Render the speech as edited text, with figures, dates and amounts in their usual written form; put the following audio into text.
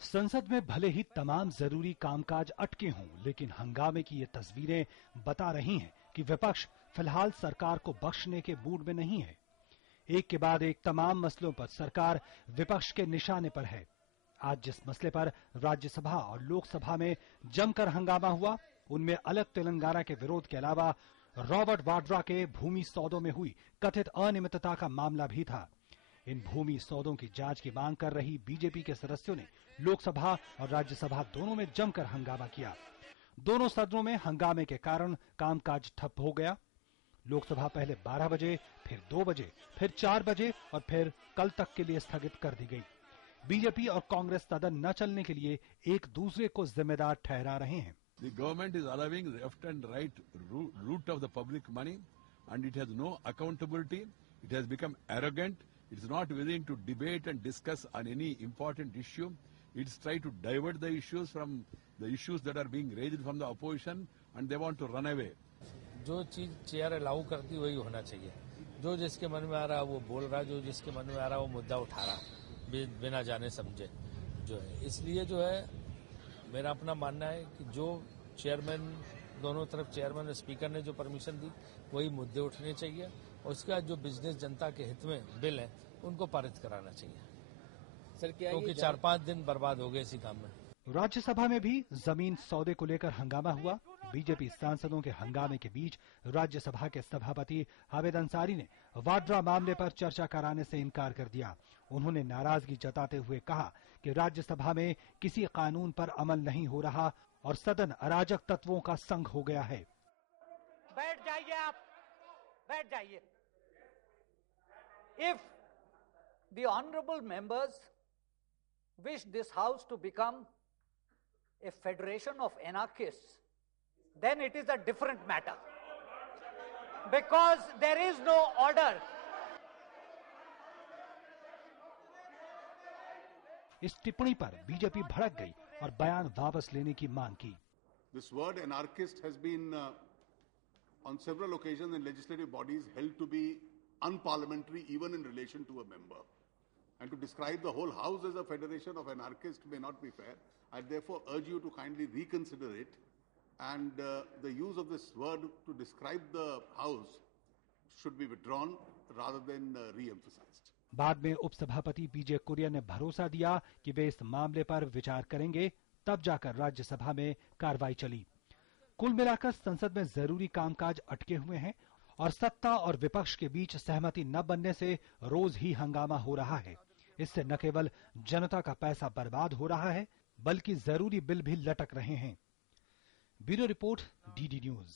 संसद में भले ही तमाम जरूरी कामकाज अटके हों, लेकिन हंगामे की ये तस्वीरें बता रही हैं कि विपक्ष फिलहाल सरकार को बख्शने के मूड में नहीं है। एक के बाद एक तमाम मसलों पर सरकार विपक्ष के निशाने पर है। आज जिस मसले पर राज्यसभा और लोकसभा में जमकर हंगामा हुआ, उनमें अलग तेलंगाना के विरोध के अलावा रॉबर्ट वाड्रा के भूमि सौदों में हुई कथित अनियमितता का मामला भी था। इन भूमि सौदों की जांच की मांग कर रही बीजेपी के सदस्यों ने लोकसभा और राज्यसभा दोनों में जमकर हंगामा किया। दोनों सदनों में हंगामे के कारण कामकाज ठप हो गया। लोकसभा पहले 12 बजे, फिर 2 बजे, फिर 4 बजे और फिर कल तक के लिए स्थगित कर दी गई। बीजेपी और कांग्रेस सदन न चलने के लिए एक दूसरे को जिम्मेदार ठहरा रहे हैं। The government is allowing left and right route of the public money, and it has no accountability. It has become arrogant. It is not willing to debate and discuss on any important issue. It's trying to divert the issues from the issues that are being raised from the opposition, and they want to run away. जो चीज chair allow करती वही होना चाहिए। जो जिसके मन में आ रहा वो बोल रहा, जो जिसके मन में आ रहा वो मुद्दा उठा रहा बिना जाने समझे जो है। इसलिए जो है मेरा अपना मानना है कि जो चेयरमैन, दोनों तरफ चेयरमैन और स्पीकर ने जो परमिशन दी वही मुद्दे उठने चाहिए, और उसके बाद जो बिजनेस जनता के हित में बिल है उनको पारित कराना चाहिए। सर क्या क्योंकि 4-5 दिन बर्बाद हो गए इसी काम में। राज्यसभा में भी जमीन सौदे को लेकर हंगामा हुआ। बीजेपी सांसदों के हंगामे के बीच राज्यसभा के सभापति हामिद अंसारी ने वाड्रा मामले पर चर्चा कराने से इनकार कर दिया। उन्होंने नाराजगी जताते हुए कहा कि राज्यसभा में किसी कानून पर अमल नहीं हो रहा और सदन अराजक तत्वों का संघ हो गया है। बैठ जाइए, आप बैठ जाइए। If the honourable members wish this house to become a federation of anarchists, then it is a different matter, because there is no order. इस टिप्पणी पर बीजेपी भड़क गई और बयान वापस लेने की मांग की। This word anarchist has been on several occasions in legislative bodies held to be unparliamentary even in relation to a member. And to describe the whole house as a federation of anarchists may not be fair. I therefore urge you to kindly reconsider it, and the use of this word to describe the house should be withdrawn rather than re-emphasized. बाद में उपसभापति पीजे कुरियन ने भरोसा दिया कि वे इस मामले पर विचार करेंगे, तब जाकर राज्यसभा में कार्रवाई चली। कुल मिलाकर संसद में जरूरी कामकाज अटके हुए हैं और सत्ता और विपक्ष के बीच सहमति न बनने से रोज ही हंगामा हो रहा है। इससे न केवल जनता का पैसा बर्बाद हो रहा है, बल्कि जरूरी बिल भी लटक रहे हैं। Bureau report, DD news.